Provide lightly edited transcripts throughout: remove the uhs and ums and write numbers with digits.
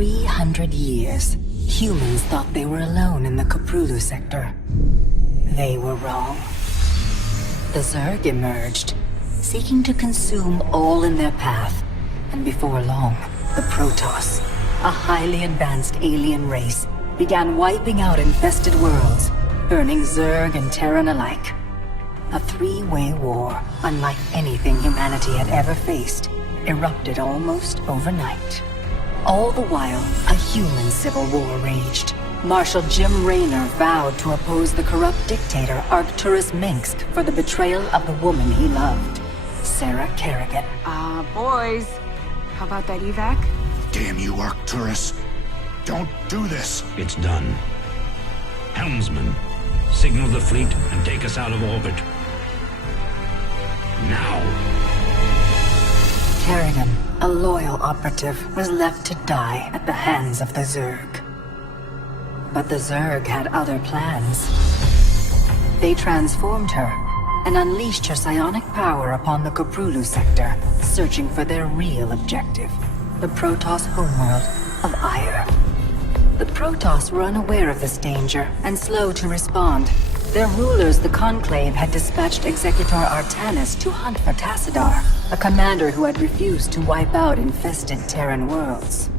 300 years, humans thought they were alone in the Koprulu sector. They were wrong. The Zerg emerged, seeking to consume all in their path, and before long, the Protoss, a highly advanced alien race, began wiping out infested worlds, burning Zerg and Terran alike. A three-way war, unlike anything humanity had ever faced, erupted almost overnight. All the while, a human civil war raged. Marshal Jim Raynor vowed to oppose the corrupt dictator Arcturus Minsk for the betrayal of the woman he loved, Sarah Kerrigan. Boys, how about that evac? Damn you, Arcturus. Don't do this. It's done. Helmsman, signal the fleet and take us out of orbit. Now. Kerrigan, a loyal operative, was left to die at the hands of the Zerg. But the Zerg had other plans. They transformed her and unleashed her psionic power upon the Koprulu sector, searching for their real objective, the Protoss homeworld of Ire. The Protoss were unaware of this danger and slow to respond. Their rulers, the Conclave, had dispatched Executor Artanis to hunt for Tassadar, a commander who had refused to wipe out infested Terran worlds.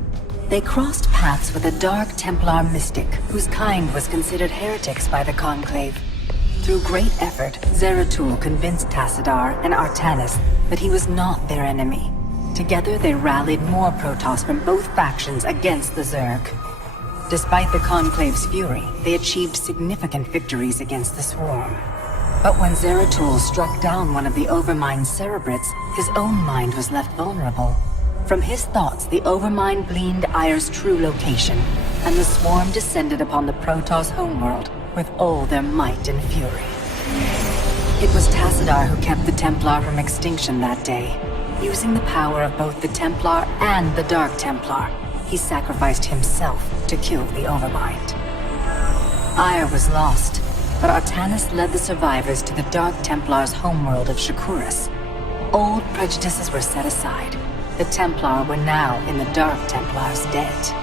They crossed paths with a Dark Templar mystic whose kind was considered heretics by the Conclave. Through great effort, Zeratul convinced Tassadar and Artanis that he was not their enemy. Together they rallied more Protoss from both factions against the Zerg. Despite the Conclave's fury, they achieved significant victories against the Swarm. But when Zeratul struck down one of the Overmind's Cerebrates, his own mind was left vulnerable. From his thoughts, the Overmind gleaned Ire's true location, and the Swarm descended upon the Protoss homeworld with all their might and fury. It was Tassadar who kept the Templar from extinction that day. Using the power of both the Templar and the Dark Templar, he sacrificed himself to kill the Overmind. Ire was lost, but Artanis led the survivors to the Dark Templar's homeworld of Shakuras. Old prejudices were set aside. The Templar were now in the Dark Templar's debt.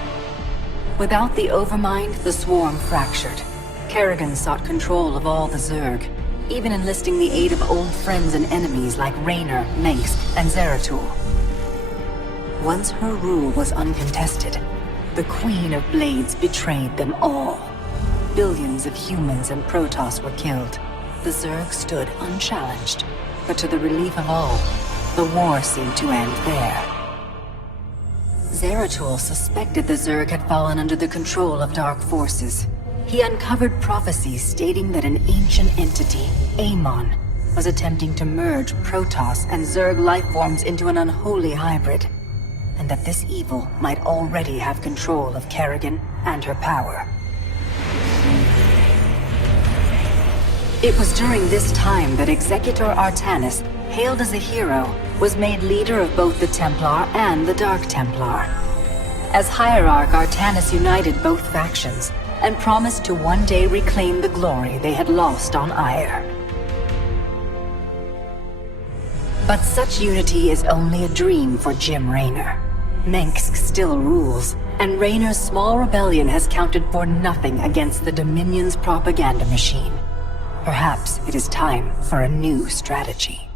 Without the Overmind, the Swarm fractured. Kerrigan sought control of all the Zerg, even enlisting the aid of old friends and enemies like Raynor, Mengsk, and Zeratul. Once her rule was uncontested, the Queen of Blades betrayed them all. Billions of humans and Protoss were killed. The Zerg stood unchallenged, but to the relief of all, the war seemed to end there. Zeratul suspected the Zerg had fallen under the control of dark forces. He uncovered prophecies stating that an ancient entity, Amon, was attempting to merge Protoss and Zerg lifeforms into an unholy hybrid, and that this evil might already have control of Kerrigan and her power. It was during this time that Executor Artanis, hailed as a hero, was made leader of both the Templar and the Dark Templar. As Hierarch, Artanis united both factions and promised to one day reclaim the glory they had lost on Ire. But such unity is only a dream for Jim Raynor. Mengsk still rules, and Raynor's small rebellion has counted for nothing against the Dominion's propaganda machine. Perhaps it is time for a new strategy.